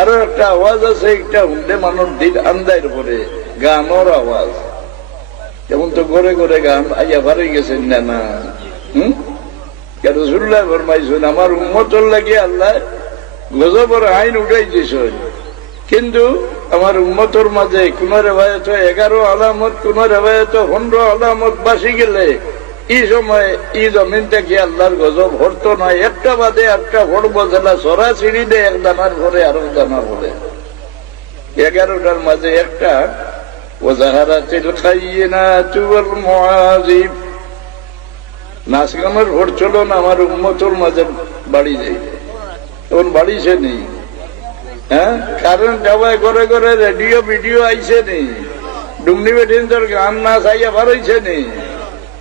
আরও একটা আওয়াজ আছে, একটা হুন্ডে মানুষ দিল আন্দার পরে, গানোর আওয়াজ। যেমন তো ঘরে ঘরে গান, আইয়া ভারে গেছেন না না। হম? রসুল্লাহ ফরমাইছেন, আমার উম্মতর লাগে আল্লাহ গজবর আইন উঠাইছেন কিন্তু আমার উম্মতর মাঝে কোন রেবায়ত এগারো আলামত, কোন রেবায়ত পনেরো আলামত বাসি গেলে এই সময় এই জমিনটা কি আল্লাহর গজব হরতো না একটা বাদে একটা ভরব জেলা সরা সিঁড়ি দেয়, এক দানার পরে আরও দানা পরে এগারোটার মাঝে একটা নাচ ভোট না, আমার উম্মতর মাঝে হ্যাঁ? কারণ ভিডিও ডুমনি বেটিনদের গান নাচ আইয়া বাড়াইছে নেই।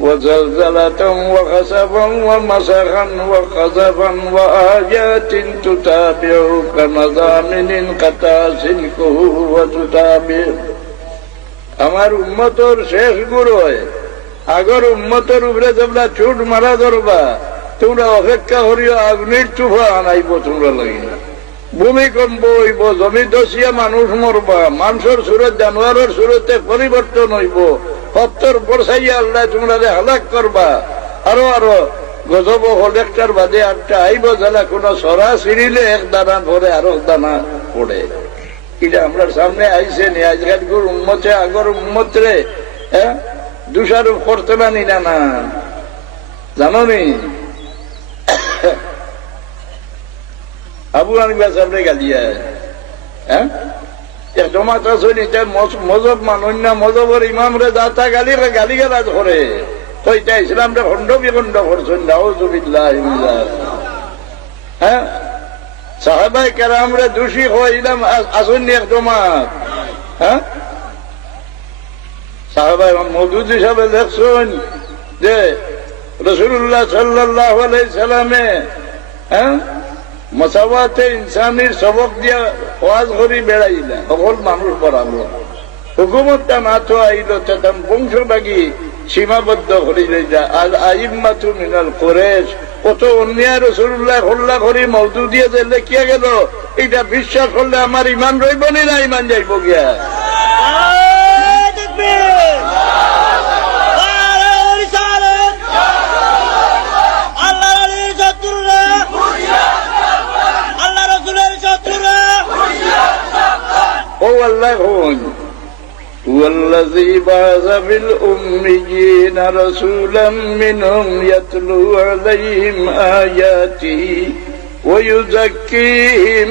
وزلزلة وخسفا ومسخا وقذفا وآيات تتابع كمزامن قتاسلكه وتتابع আমার উম্মতর শেষ গুরু হয় আগর উম্মতর উপরে তোমরা চুট মারা ধরবা তোমরা অপেক্ষা করিও আগ্নির তুফা আনাইব তোমরা লাগি না ভূমিকম্প হইব জমি দশিয়া মানুষ মরবা মানুষের সুরত জানোয়ারের সুরতে পরিবর্তন হইব সত্তর বর্ষাইয়া আল্লাহ তোমরা যে হালাক করবা আরও আরও গজব হল একটার বাদে আটটা আইব জেলা কোন সরা সিঁড়িলে এক দানা ভরে আরও দানা পড়ে এটা আমরা সামনে আইসে নি আজকাল উন্মতে আগর উন্মত রে হ্যাঁ দুষারোপ করতে না নিনা না। জানো নি আবু আনিবা সামনে গালিয়া হ্যাঁ জমা তো মজব মানুষ না মজবর ইমাম রে দাতা গালি গালি গালা ধরে কইটা ইসলাম রে খন্ড বিখণ্ড করছেন নাউজুবিল্লাহ হ্যাঁ? সাহাবাই কেরাম রে দোষী হইলাম আসুন এক জমাত। হ্যাঁ? সাহাবাই মজুদ হিসাবে দেখছেন যে রসুল্লাহ সাল্লাহ সাল্লামে হ্যাঁ? মশাবাতে ইনসানির সবক দিয়া ওয়াজ করি বেড়াইলা সকল মানুষ পড়াবো হুকুমতটা না আইল তেতাম বংশ লাগি সীমাবদ্ধ করি যা আর আইম্মাতু মিনাল কোরেশ কত অন্যায় রসুল্লাহ হল্লা করি মৌদু দিয়ে যে কে গেল? এটা বিশ্বাস করলে আমার ইমান রইব নি না? ইমান যাইব গিয়া। هو الله هون هو الذي بعث في الأميين رسولا منهم يتلو عليهم آياته ويزكيهم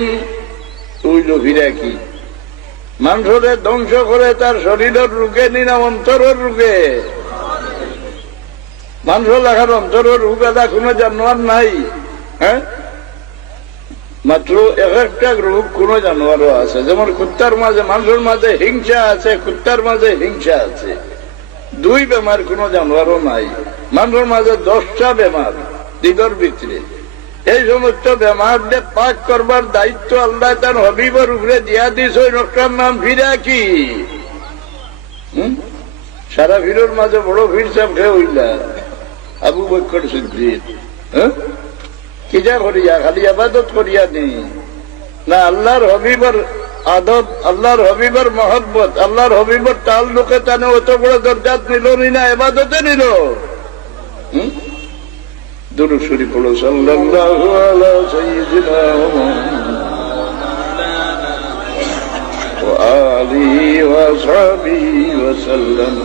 তুইল ফিরাকি মানুষের ধ্বংস করে তার শরীরের রোগে নিনা অন্তরের রোগে মানুষ লেখার অন্তরের রোগ আদা কোনো জানোয়ার নাই হ্যাঁ মাত্র এক একটা রোগ কোন জানোয়ারও আছে। যেমন কুত্তার মাঝে মানুষের মাঝে হিংসা আছে, কুত্তার মাঝে হিংসা আছে। দুই বেমার কোন জানোয়ারও নাই। মানুষের মাঝে দশটা বেমার দিগর ভিতরে। এই সমস্ত বেমার যে পাক করবার দায়িত্ব আল্লাহ তার হবিবর উপরে দিয়া দিস ওই লোকটার নাম ফিরা কি সারা ভিড়ের মাঝে বড় ভিড় সাপ খেয়ে হইলা আবু বৈকর সিদ্ধির হ্যাঁ? কিজা করিয়া, খালি আবাদত করিয়া নেই। না, আল্লাহর হবিবর আদব, আল্লাহর হবিবর মহব্বত, আল্লাহর হবিবর তাল লোকে তানে অত বড় দরজাত নিল নি না, এবাদতে নিল। দুরুসুরি পড়ো, সাল্লাল্লাহু আলা সাইয়্যিদিনা সাল্লাম।